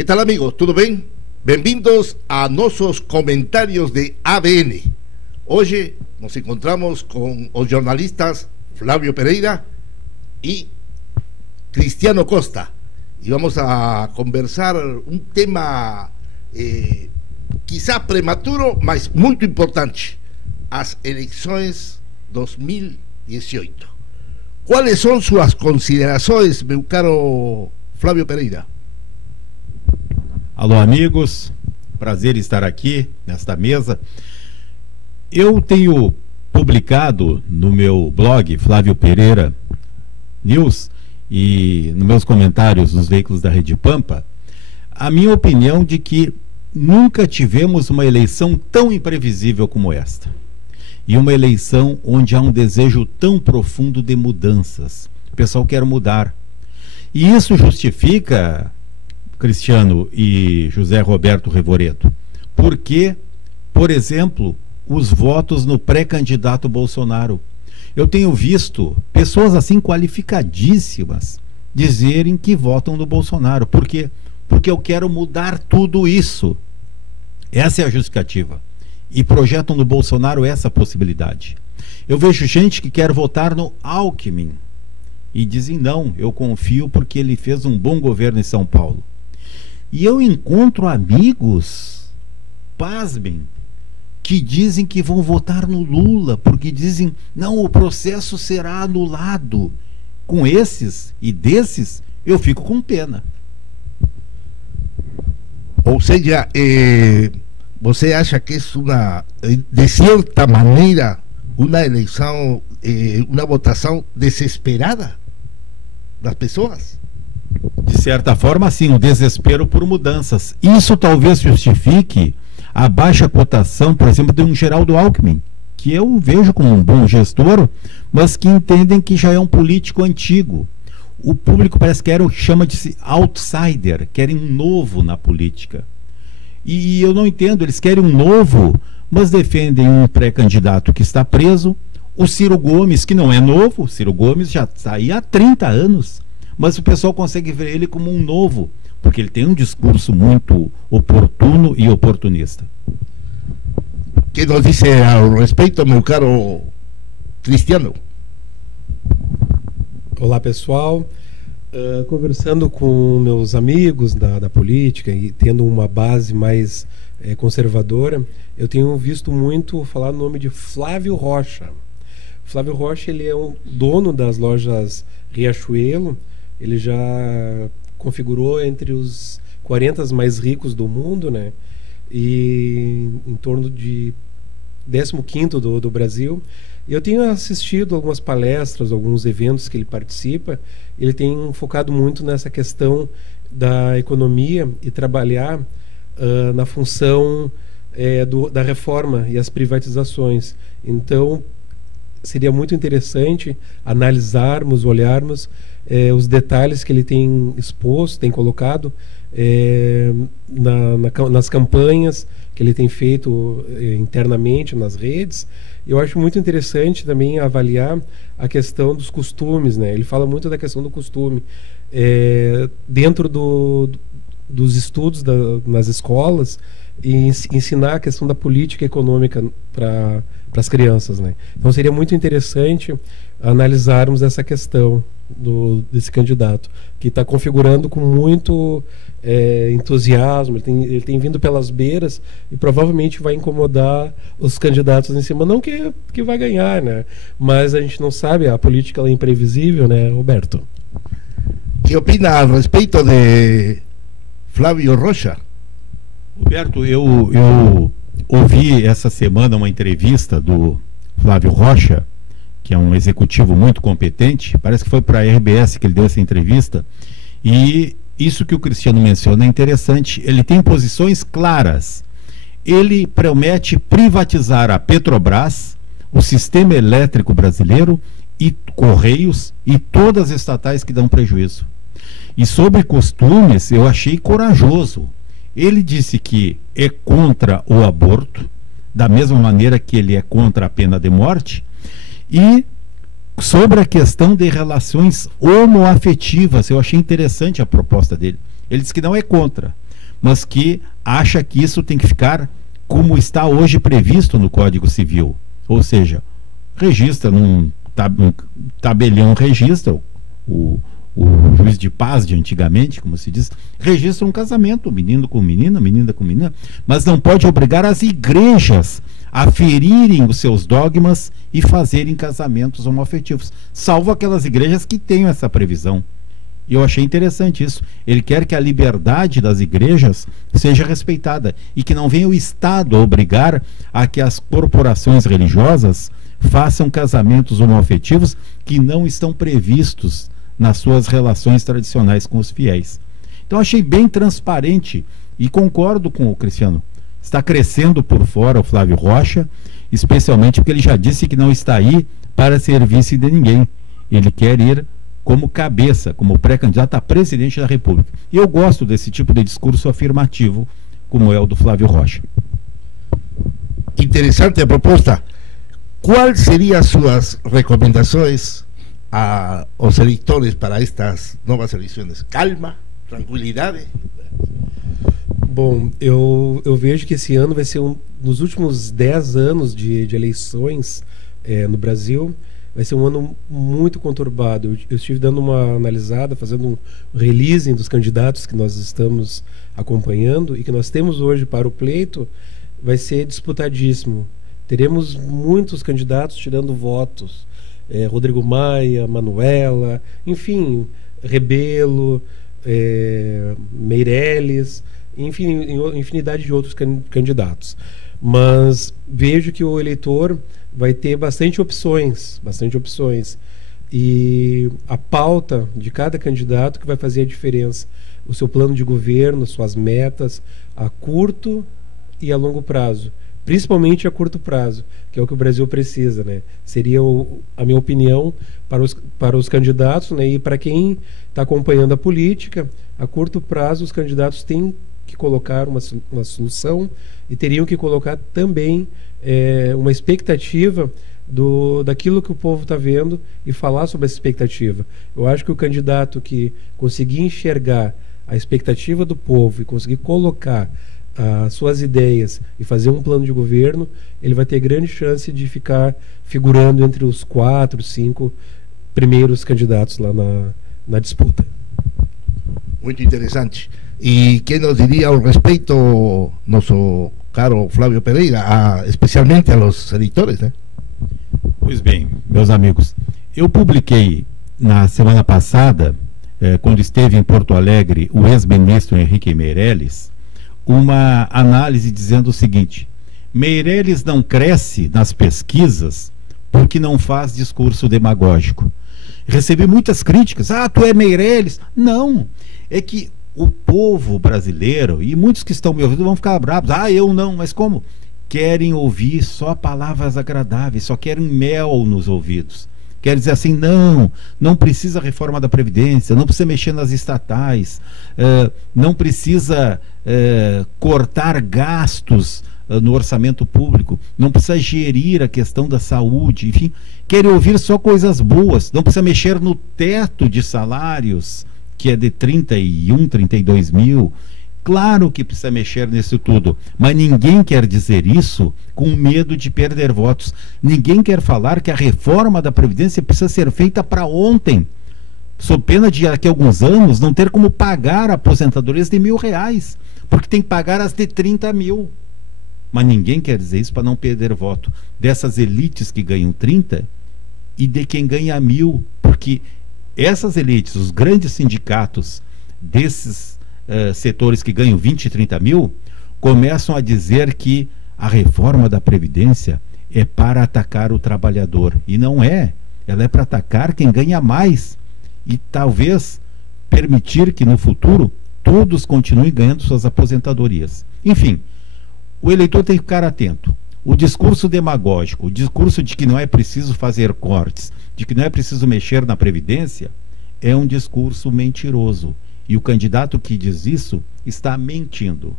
Que tal, amigos? Tudo bem? Bem-vindos a nossos comentários de ABN. Hoje nos encontramos com os jornalistas Flávio Pereira e Cristiano Costa. E vamos a conversar um tema quizá prematuro, mas muito importante: as eleições 2018. Quais são suas considerações, meu caro Flávio Pereira? Alô, amigos, prazer estar aqui nesta mesa. Eu tenho publicado no meu blog Flávio Pereira News e nos meus comentários nos veículos da Rede Pampa a minha opinião de que nunca tivemos uma eleição tão imprevisível como esta, e uma eleição onde há um desejo tão profundo de mudanças. O pessoal quer mudar, e isso justifica, Cristiano e José Roberto Revoredo, porque, por exemplo, os votos no pré-candidato Bolsonaro. Eu tenho visto pessoas assim qualificadíssimas dizerem que votam no Bolsonaro. Por quê? Porque eu quero mudar tudo isso. Essa é a justificativa. E projetam no Bolsonaro essa possibilidade. Eu vejo gente que quer votar no Alckmin e dizem: não, eu confio porque ele fez um bom governo em São Paulo. E eu encontro amigos, pasmem, que dizem que vão votar no Lula, porque dizem: não, o processo será anulado. Com esses e desses, eu fico com pena. Ou seja, você acha que é uma, de certa maneira, uma eleição, uma votação desesperada das pessoas? De certa forma, sim, um desespero por mudanças. Isso talvez justifique a baixa cotação, por exemplo, de um Geraldo Alckmin, que eu vejo como um bom gestor, mas que entendem que já é um político antigo. O público parece que chama de outsider, querem um novo na política. E eu não entendo, eles querem um novo, mas defendem um pré-candidato que está preso, o Ciro Gomes, que não é novo, o Ciro Gomes já está aí há 30 anos, mas o pessoal consegue ver ele como um novo, porque ele tem um discurso muito oportuno e oportunista. Que nos diz ao respeito, meu caro Cristiano? Olá, pessoal. Conversando com meus amigos da política e tendo uma base mais conservadora, eu tenho visto muito falar no nome de Flávio Rocha. Flávio Rocha, ele é um dono das lojas Riachuelo. Ele já configurou entre os 40 mais ricos do mundo, né? E em torno de 15º do Brasil. Eu tenho assistido algumas palestras, alguns eventos que ele participa. Ele tem focado muito nessa questão da economia e trabalhar na função da reforma e as privatizações. Então, seria muito interessante analisarmos, olharmos os detalhes que ele tem exposto, tem colocado nas campanhas que ele tem feito internamente nas redes. Eu acho muito interessante também avaliar a questão dos costumes, né? Ele fala muito da questão do costume. Dentro dos estudos nas escolas, e ensinar a questão da política econômica para as crianças, né? Então seria muito interessante analisarmos essa questão desse candidato, que está configurando com muito entusiasmo. Ele tem vindo pelas beiras e provavelmente vai incomodar os candidatos em cima. Não que vai ganhar, né? Mas a gente não sabe, a política ela é imprevisível, né, Roberto? Que opina a respeito de Flávio Rocha? Roberto, eu ouvi essa semana uma entrevista do Flávio Rocha, que é um executivo muito competente. Parece que foi para a RBS que ele deu essa entrevista, e isso que o Cristiano menciona é interessante. Ele tem posições claras. Ele promete privatizar a Petrobras, o sistema elétrico brasileiro e Correios e todas as estatais que dão prejuízo. E sobre costumes, eu achei corajoso. Ele disse que é contra o aborto, da mesma maneira que ele é contra a pena de morte, e sobre a questão de relações homoafetivas. Eu achei interessante a proposta dele. Ele disse que não é contra, mas que acha que isso tem que ficar como está hoje previsto no Código Civil. Ou seja, registra num tabelião, registra o juiz de paz de antigamente, como se diz, registra um casamento, menino com menina, menina com menina, mas não pode obrigar as igrejas a ferirem os seus dogmas e fazerem casamentos homoafetivos, salvo aquelas igrejas que tenham essa previsão. E eu achei interessante isso. Ele quer que a liberdade das igrejas seja respeitada e que não venha o Estado obrigar a que as corporações religiosas façam casamentos homoafetivos que não estão previstos nas suas relações tradicionais com os fiéis. Então achei bem transparente e concordo com o Cristiano. Está crescendo por fora o Flávio Rocha, especialmente porque ele já disse que não está aí para ser vice de ninguém. Ele quer ir como cabeça, como pré-candidato a presidente da República. E eu gosto desse tipo de discurso afirmativo, como é o do Flávio Rocha. Interessante a proposta. Quais seriam suas recomendações aos eleitores para estas novas eleições? Calma, tranquilidade? Bom, eu vejo que esse ano vai ser nos últimos 10 anos de eleições no Brasil, vai ser um ano muito conturbado. Eu estive dando uma analisada, fazendo um releasing dos candidatos que nós estamos acompanhando e que nós temos hoje para o pleito. Vai ser disputadíssimo. Teremos muitos candidatos tirando votos. Rodrigo Maia, Manuela, enfim, Rebelo, Meirelles, enfim, infinidade de outros candidatos. Mas vejo que o eleitor vai ter bastante opções, e a pauta de cada candidato que vai fazer a diferença. O seu plano de governo, suas metas a curto e a longo prazo, principalmente a curto prazo, que é o que o Brasil precisa, né? Seria a minha opinião para os candidatos, né? E para quem está acompanhando a política, a curto prazo os candidatos têm que colocar uma solução e teriam que colocar também uma expectativa daquilo que o povo está vendo e falar sobre essa expectativa. Eu acho que o candidato que conseguir enxergar a expectativa do povo e conseguir colocar as suas ideias e fazer um plano de governo, ele vai ter grande chance de ficar figurando entre os 4, 5 primeiros candidatos lá na disputa. Muito interessante. E quem nos diria ao respeito, nosso caro Flávio Pereira, especialmente aos eleitores, né? Pois bem, meus amigos, eu publiquei na semana passada, quando esteve em Porto Alegre o ex-ministro Henrique Meirelles, uma análise dizendo o seguinte: Meirelles não cresce nas pesquisas porque não faz discurso demagógico. Recebi muitas críticas. Tu é Meirelles? Não, é que o povo brasileiro, e muitos que estão me ouvindo vão ficar bravos. Eu não, mas como? Querem ouvir só palavras agradáveis, só querem mel nos ouvidos. Quer dizer assim, não precisa reforma da Previdência, não precisa mexer nas estatais, não precisa cortar gastos no orçamento público, não precisa gerir a questão da saúde, enfim, querem ouvir só coisas boas, não precisa mexer no teto de salários, que é de 31, 32 mil. Claro que precisa mexer nisso tudo, mas ninguém quer dizer isso com medo de perder votos. Ninguém quer falar que a reforma da Previdência precisa ser feita para ontem, sob pena de daqui a alguns anos não ter como pagar aposentadorias de R$1.000, porque tem que pagar as de 30 mil. Mas ninguém quer dizer isso para não perder voto dessas elites que ganham 30 e de quem ganha 1.000, porque essas elites, os grandes sindicatos desses setores que ganham 20 e 30 mil, começam a dizer que a reforma da Previdência é para atacar o trabalhador. E não é. Ela é para atacar quem ganha mais e talvez permitir que no futuro todos continuem ganhando suas aposentadorias. Enfim, o eleitor tem que ficar atento. O discurso demagógico, o discurso de que não é preciso fazer cortes, de que não é preciso mexer na Previdência, é um discurso mentiroso. E o candidato que diz isso está mentindo.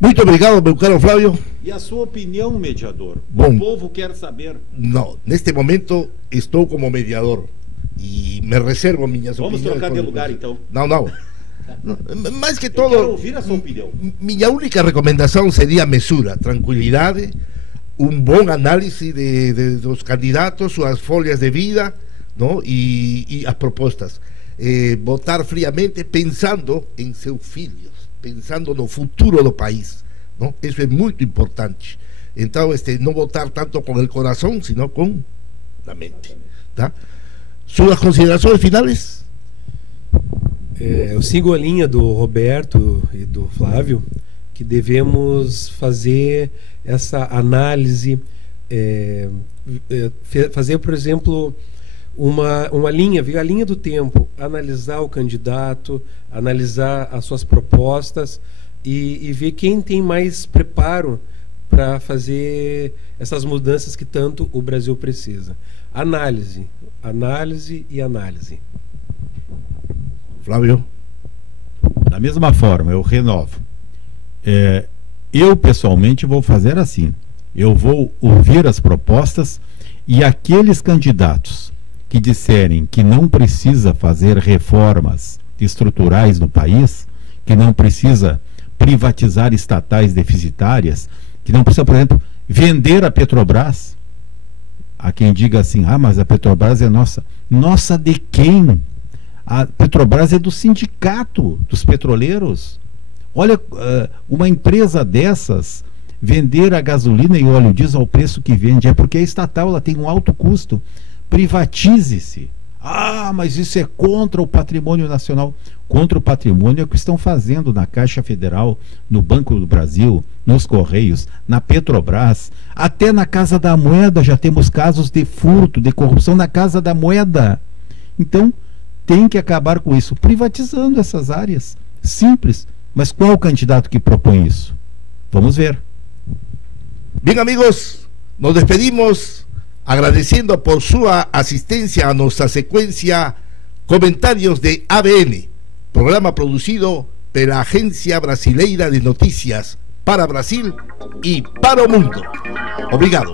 Muito obrigado, meu caro Flávio. E a sua opinião, mediador? Bom, o povo quer saber. Não, neste momento estou como mediador e me reservo minhas opiniões. Vamos trocar de lugar, então. Não. Mais que Eu todo, quero ouvir a sua opinião. minha única recomendação seria mesura, tranquilidade, um bom análise dos candidatos, suas folhas de vida, não? E as propostas. Votar friamente pensando em seus filhos, pensando no futuro do país, não? Isso é muito importante. Então, não votar tanto com o coração, sino com a mente. Tá? Suas considerações finais? Eu sigo a linha do Roberto e do Flávio, que devemos fazer essa análise, fazer, por exemplo, uma linha, ver a linha do tempo, analisar o candidato, analisar as suas propostas e ver quem tem mais preparo para fazer essas mudanças que tanto o Brasil precisa. Análise, análise e análise. Flávio? Da mesma forma, eu renovo. Eu, pessoalmente, vou fazer assim. Eu vou ouvir as propostas e aqueles candidatos que disserem que não precisa fazer reformas estruturais no país, que não precisa privatizar estatais deficitárias, que não precisa, por exemplo, vender a Petrobras. Há quem diga assim, mas a Petrobras é nossa. Nossa de quem? A Petrobras é do sindicato dos petroleiros. Olha, uma empresa dessas vender a gasolina e o óleo diesel ao preço que vende, é porque a estatal ela tem um alto custo. Privatize-se. Mas isso é contra o patrimônio nacional. Contra o patrimônio é o que estão fazendo na Caixa Federal, no Banco do Brasil, nos Correios, na Petrobras, até na Casa da Moeda já temos casos de furto, de corrupção na Casa da Moeda. Então, tem que acabar com isso, privatizando essas áreas. Simples. Mas qual o candidato que propõe isso? Vamos ver. Bem, amigos, nos despedimos agradeciendo por sua assistência a nossa sequência Comentários de ABN, programa produzido pela Agência Brasileira de Notícias para Brasil e para o mundo. Obrigado.